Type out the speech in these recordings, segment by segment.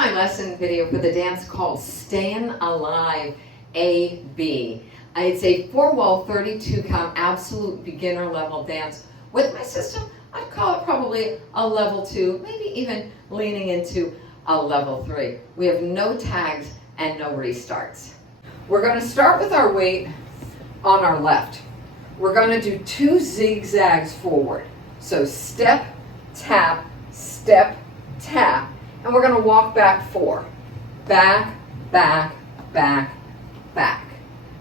my lesson video for the dance called Stayin Alive AB. It's a 4-wall, 32 count, absolute beginner level dance. With my system, I'd call it probably a level 2, maybe even leaning into a level 3. We have no tags and no restarts. We're going to start with our weight on our left. We're going to do 2 zigzags forward. So step, tap, tap, and we're going to walk back 4. Back, back, back, back.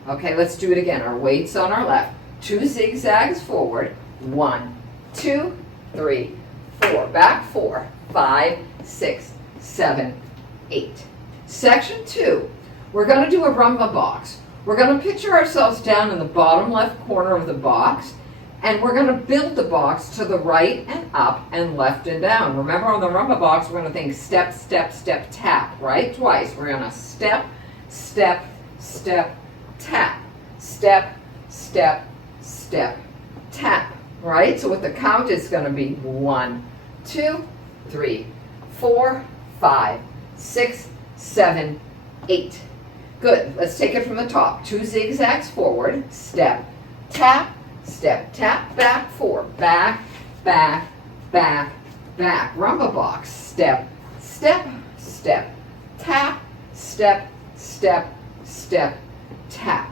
Okay, let's do it again. Our weight's on our left. 2 zigzags forward. 1, 2, 3, 4. Back 4, 5, 6, 7, 8. Section 2, we're going to do a rumba box. We're going to picture ourselves down in the bottom left corner of the box, and we're going to build the box to the right and up and left and down. Remember, on the rumba box, we're going to think step, step, step, tap, right? Twice. We're going to step, step, step, tap. Step, step, step, tap, right? So with the count, it's going to be 1, 2, 3, 4, 5, 6, 7, 8. Good. Let's take it from the top. 2 zigzags forward. Step, tap, step, tap, back 4. Back, back, back, back. Rumba box. Step, step, step, tap, step, step, step, tap.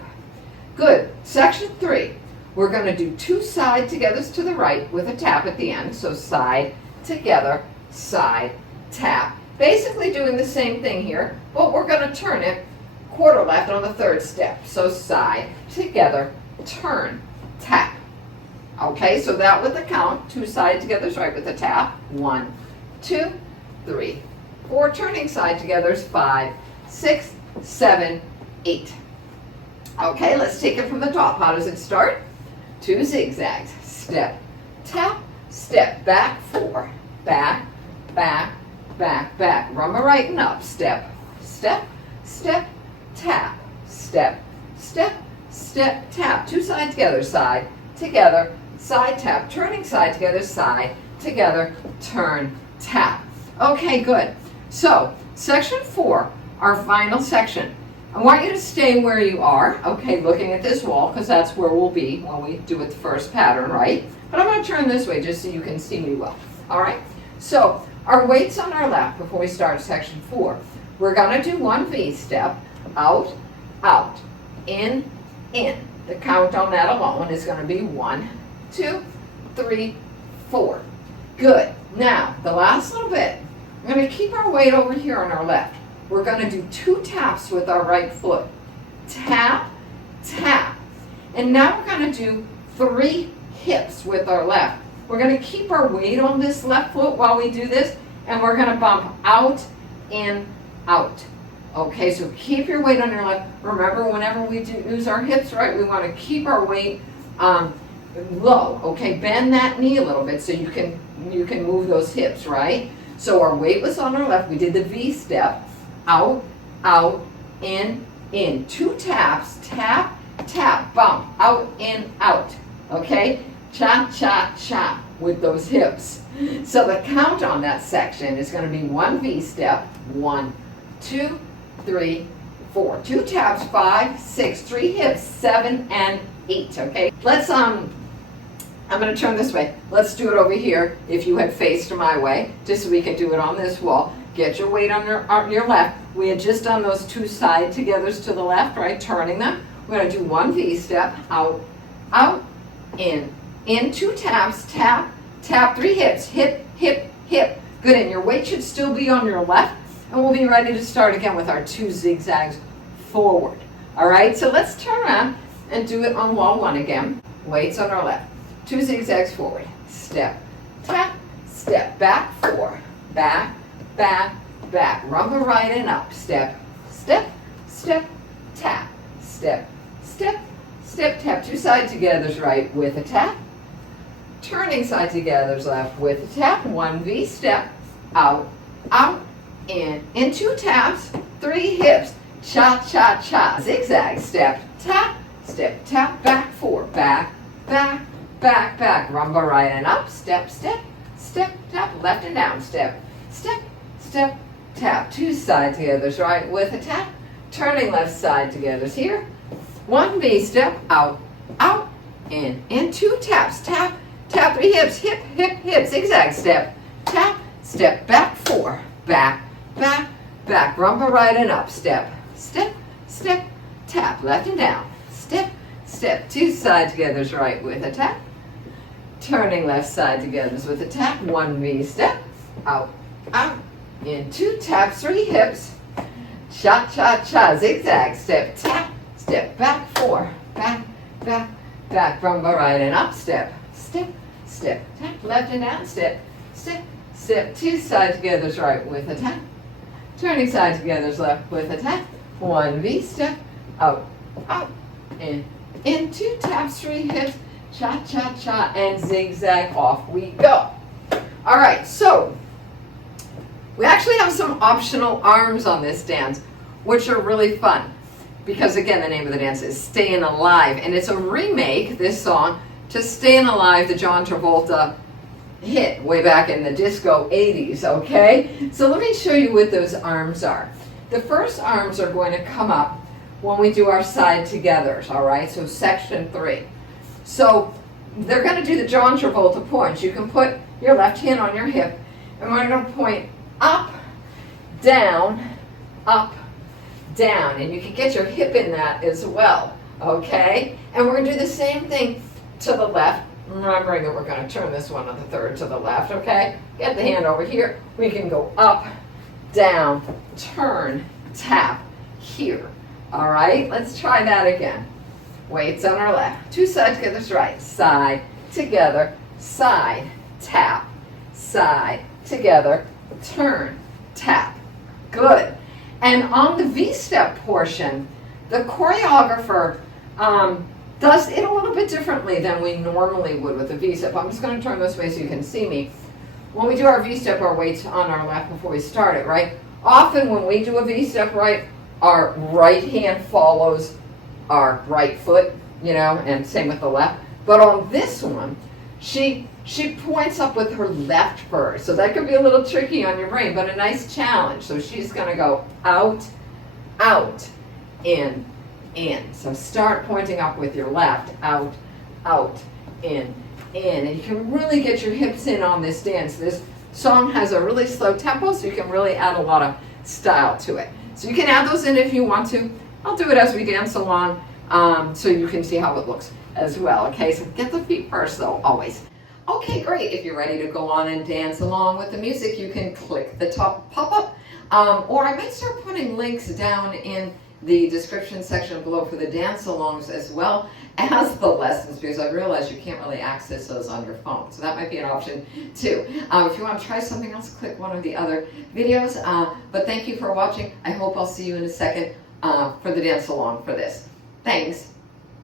Good. Section 3. We're going to do 2 side togethers to the right with a tap at the end. So side, together, side, tap. Basically doing the same thing here, but we're going to turn it quarter left on the 3rd step. So side, together, turn, tap. Okay, so that with the count, 2 side togethers right with a tap. 1, 2, 3, 4. Turning side togethers. 5, 6, 7, 8. Okay, let's take it from the top. How does it start? 2 zigzags. Step, tap, step, back 4. Back, back, back, back. Rumba right and up. Step, step, step, tap. Step, step, step, tap. 2 side together. Side, together, side, tap. Turning side together. Side, together, turn, tap. Okay, good. So, section 4, our final section. I want you to stay where you are, okay, looking at this wall, because that's where we'll be when we do it the first pattern, right? But I'm going to turn this way just so you can see me well, all right? So our weight's on our left before we start section 4. We're going to do 1 V step, out, out, in. The count on that alone is going to be 1, 2, 3, 4. Good. Now, the last little bit, we're going to keep our weight over here on our left. We're going to do 2 taps with our right foot. Tap, tap. And now we're going to do 3 hips with our left. We're going to keep our weight on this left foot while we do this, and we're going to bump out, in, out. Okay, so keep your weight on your left. Remember, whenever we use our hips, right, we want to keep our weight low. Okay, bend that knee a little bit so you can move those hips, right? So our weight was on our left. We did the V step. Out, out, in. 2 taps, tap, tap, bump, out, in, out. Okay? Cha, cha, cha with those hips. So the count on that section is going to be 1 V step. 1, 2, 3, 4. 2 taps, 5, 6, 3 hips, 7, and 8. Okay? Let's, I'm going to turn this way. Let's do it over here if you had faced my way, just so we can do it on this wall. Get your weight on your left. We had just done those 2 side togethers to the left, right? Turning them. We're going to do 1 V step. Out, out, in. 2 taps. Tap, tap. 3 hips. Hip, hip, hip. Good. And your weight should still be on your left. And we'll be ready to start again with our 2 zigzags forward. All right? So let's turn around and do it on wall 1 again. Weights on our left. 2 zigzags forward. Step, tap, step. Back 4. Back, back, back. Rumba right and up. Step, step, step, tap. Step, step, step, tap. 2 side togethers right with a tap. Turning side togethers left with a tap. 1 V step. Out, out, in. 2 taps. 3 hips. Cha, cha, cha. Zigzag. Step, tap, step, tap. Back 4. Back, back, back, back. Rumba right and up. Step, step, step, tap. Left and down. Step, step, step, tap. Two side togethers, right, with a tap. Turning left side togethers here. One V step, out, out, in. Two taps, tap, tap, three hips, hip, hip, hip, zigzag step. Tap, step, back, four, back, back, back. Rumba right and up, step, step, step, tap, left and down. Step, step, two side togethers, right, with a tap. Turning left side togethers with a tap. One V step, out, out, in. Two taps, three hips. Cha, cha, cha, zigzag, step, tap, step, back, four, back, back, back, rumba right and up, step, step, step, tap, left and down, step, step, step, two side togethers right with a tap, turning side togethers left with a tap, one V step, out, out, in, two taps, three hips, cha, cha, cha, and zigzag, off we go. All right, so we actually have some optional arms on this dance, which are really fun. Because again, the name of the dance is Stayin Alive, and it's a remake, this song, to Stayin Alive, the John Travolta hit way back in the disco 80s, okay? So let me show you what those arms are. The first arms are going to come up when we do our side togethers, all right? So section 3. So they're going to do the John Travolta points. You can put your left hand on your hip, and we're going to point up, down, up, down, and you can get your hip in that as well, okay? And we're going to do the same thing to the left, remembering that we're going to turn this one on the third to the left, okay? Get the hand over here. We can go up, down, turn, tap, here. All right, let's try that again. Weights on our left. Two sides together, right. Side, together, side, tap, side, together, turn, tap. Good. And on the V-step portion, the choreographer does it a little bit differently than we normally would with the V-step. I'm just going to turn this way so you can see me. When we do our V-step, our weight's on our left before we start it, right? Often when we do a V-step, right, our right hand follows our right foot, you know, and same with the left. But on this one, she points up with her left first. So that could be a little tricky on your brain, but a nice challenge. So she's going to go out, out, in, in. So start pointing up with your left, out, out, in. And you can really get your hips in on this dance. This song has a really slow tempo, so you can really add a lot of style to it. So you can add those in if you want to. I'll do it as we dance along so you can see how it looks as well. Okay, so get the feet first though, always. Okay, great. If you're ready to go on and dance along with the music, you can click the top pop-up. Or I might start putting links down in the description section below for the dance-alongs as well as the lessons, because I realize you can't really access those on your phone. So that might be an option too. If you want to try something else, click one of the other videos. But thank you for watching. I hope I'll see you in a second for the dance-along for this. Thanks.